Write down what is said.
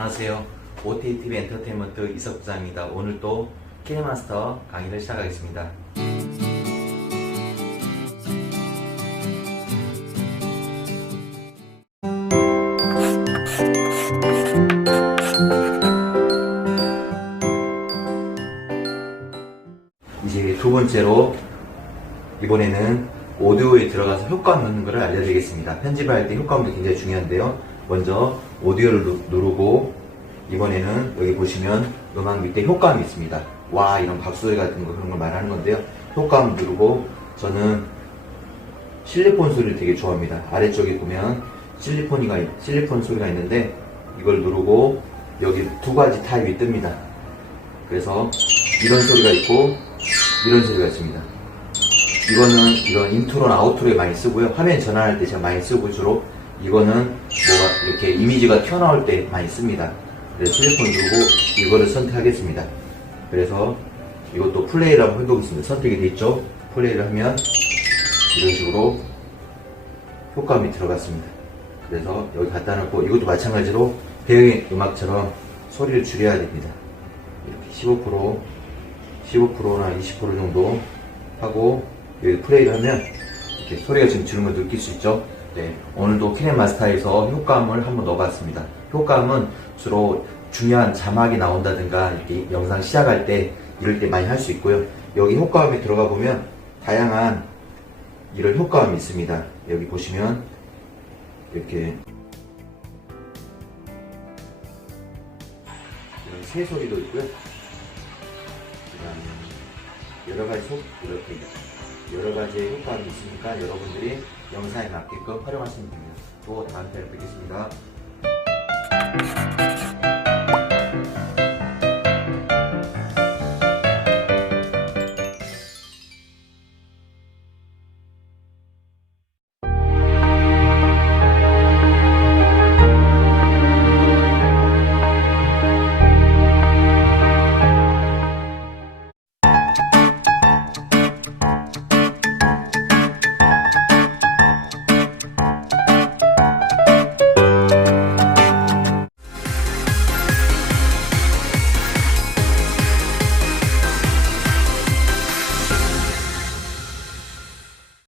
안녕하세요. OTTV 엔터테인먼트 이석부장입니다. 오늘 또 키네마스터 강의를 시작하겠습니다. 이제 두 번째로 이번에는 오디오에 들어가서 효과음 넣는 것을 알려드리겠습니다. 편집할 때 효과음도 굉장히 중요한데요. 먼저 오디오를 누르고 이번에는 여기 보시면 음악 밑에 효과음이 있습니다. 와 이런 박수소리 같은 거 그런 걸 말하는 건데요. 효과음 누르고 저는 실리폰 소리를 되게 좋아합니다. 아래쪽에 보면 실리폰 소리가 있는데 이걸 누르고 여기 두 가지 타입이 뜹니다. 그래서 이런 소리가 있고 이런 소리가 있습니다. 이거는 이런 인트로나 아우트로에 많이 쓰고요. 화면 전환할 때 제가 많이 쓰고 주로 이거는 뭐가 이렇게 이미지가 튀어나올 때 많이 씁니다. 그래서 실리폰 누르고 이거를 선택하겠습니다. 그래서 이것도 플레이를 한번 해보겠습니다. 선택이 되어 있죠? 플레이를 하면 이런 식으로 효과음이 들어갔습니다. 그래서 여기 갖다 놓고 이것도 마찬가지로 배경의 음악처럼 소리를 줄여야 됩니다. 이렇게 15%나 20% 정도 하고 여기 플레이를 하면 이렇게 소리가 지금 주는 걸 느낄 수 있죠. 네, 오늘도 키네마스터에서 효과음을 한번 넣어봤습니다. 효과음은 주로 중요한 자막이 나온다든가 이렇게 영상 시작할 때 이럴 때 많이 할 수 있고요. 여기 효과음에 들어가 보면 다양한 이런 효과음이 있습니다. 여기 보시면 이렇게 이런 새 소리도 있고요. 이렇게 여러 가지의 효과음이 있으니까 여러분들이 영상에 맞게끔 활용하시면 됩니다. 또 다음 편에 뵙겠습니다.